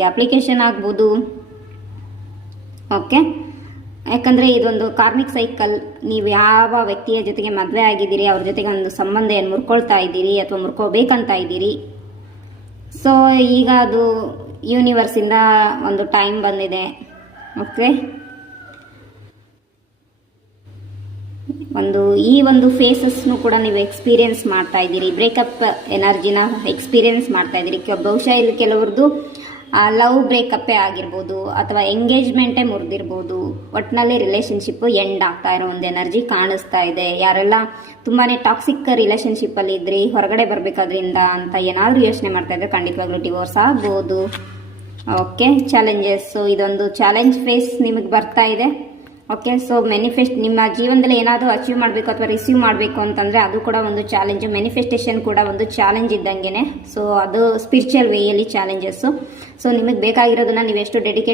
Application ಆಗ್ಬೋದು. Okay, ಯಾಕಂದರೆ ಇದೊಂದು ಕಾರ್ಮಿಕ್ ಸೈಕಲ್. ನೀವು ಯಾವ ವ್ಯಕ್ತಿಯ ಜೊತೆಗೆ ಮದುವೆ ಆಗಿದ್ದೀರಿ, ಅವ್ರ ಜೊತೆಗೆ ಒಂದು ಸಂಬಂಧ ಏನು ಮುರ್ಕೊಳ್ತಾ ಇದ್ದೀರಿ ಅಥವಾ ಮುರ್ಕೋಬೇಕಂತ ಇದ್ದೀರಿ. ಸೊ ಈಗ ಅದು ಯೂನಿವರ್ಸಿಂದ ಒಂದು ಟೈಮ್ ಬಂದಿದೆ. ಓಕೆ, ಈ ಒಂದು ಫೇಸಸ್ನು ಕೂಡ ನೀವು ಎಕ್ಸ್ಪೀರಿಯನ್ಸ್ ಮಾಡ್ತಾ ಇದ್ದೀರಿ. ಬ್ರೇಕಪ್ ಎನರ್ಜಿನ ಎಕ್ಸ್ಪೀರಿಯನ್ಸ್ ಮಾಡ್ತಾ ಇದ್ದೀರಿ. ಬಹುಶಃ ಇಲ್ಲಿ ಕೆಲವ್ರದ್ದು ಲವ್ ಬ್ರೇಕಪ್ಪೇ ಆಗಿರ್ಬೋದು ಅಥವಾ ಎಂಗೇಜ್ಮೆಂಟೇ ಮುರಿದಿರ್ಬೋದು. ಒಟ್ಟಿನಲ್ಲಿ ರಿಲೇಷನ್ಶಿಪ್ ಎಂಡ್ ಆಗ್ತಾ ಇರೋ ಒಂದು ಎನರ್ಜಿ ಕಾಣಿಸ್ತಾ ಇದೆ. ಯಾರೆಲ್ಲ ತುಂಬಾ ಟಾಕ್ಸಿಕ್ ರಿಲೇಷನ್ಶಿಪ್ಪಲ್ಲಿ ಇದ್ರಿ, ಹೊರಗಡೆ ಬರಬೇಕಾದ್ರಿಂದ ಅಂತ ಏನಾದರೂ ಯೋಚನೆ ಮಾಡ್ತಾ ಇದ್ರೆ ಖಂಡಿತವಾಗ್ಲೂ ಡಿವೋರ್ಸ್ ಆಗ್ಬೋದು. Okay, challenges. ಸೊ ಇದೊಂದು ಚಾಲೆಂಜ್ ಫೇಸ್ ನಿಮಗೆ ಬರ್ತಾ ಇದೆ. ಓಕೆ, ಸೊ ಮ್ಯಾನಿಫೆಸ್ಟ್ ನಿಮ್ಮ ಜೀವನದಲ್ಲಿ ಏನಾದರೂ ಅಚೀವ್ ಮಾಡಬೇಕು ಅಥವಾ ರಿಸೀವ್ ಮಾಡಬೇಕು ಅಂತಂದರೆ ಅದು ಕೂಡ ಒಂದು ಚಾಲೆಂಜ್. ಮ್ಯಾನಿಫೆಸ್ಟೇಷನ್ ಕೂಡ ಒಂದು ಚಾಲೆಂಜ್ ಇದ್ದಂಗೆ. ಸೊ ಅದು ಸ್ಪಿರಿಚುವಲ್ ವೇಯಲ್ಲಿ ಚಾಲೆಂಜಸ್ಸು. ಸೊ ನಿಮಗೆ ಬೇಕಾಗಿರೋದನ್ನ ನೀವೆಷ್ಟು ಡೆಡಿಕೇಟ್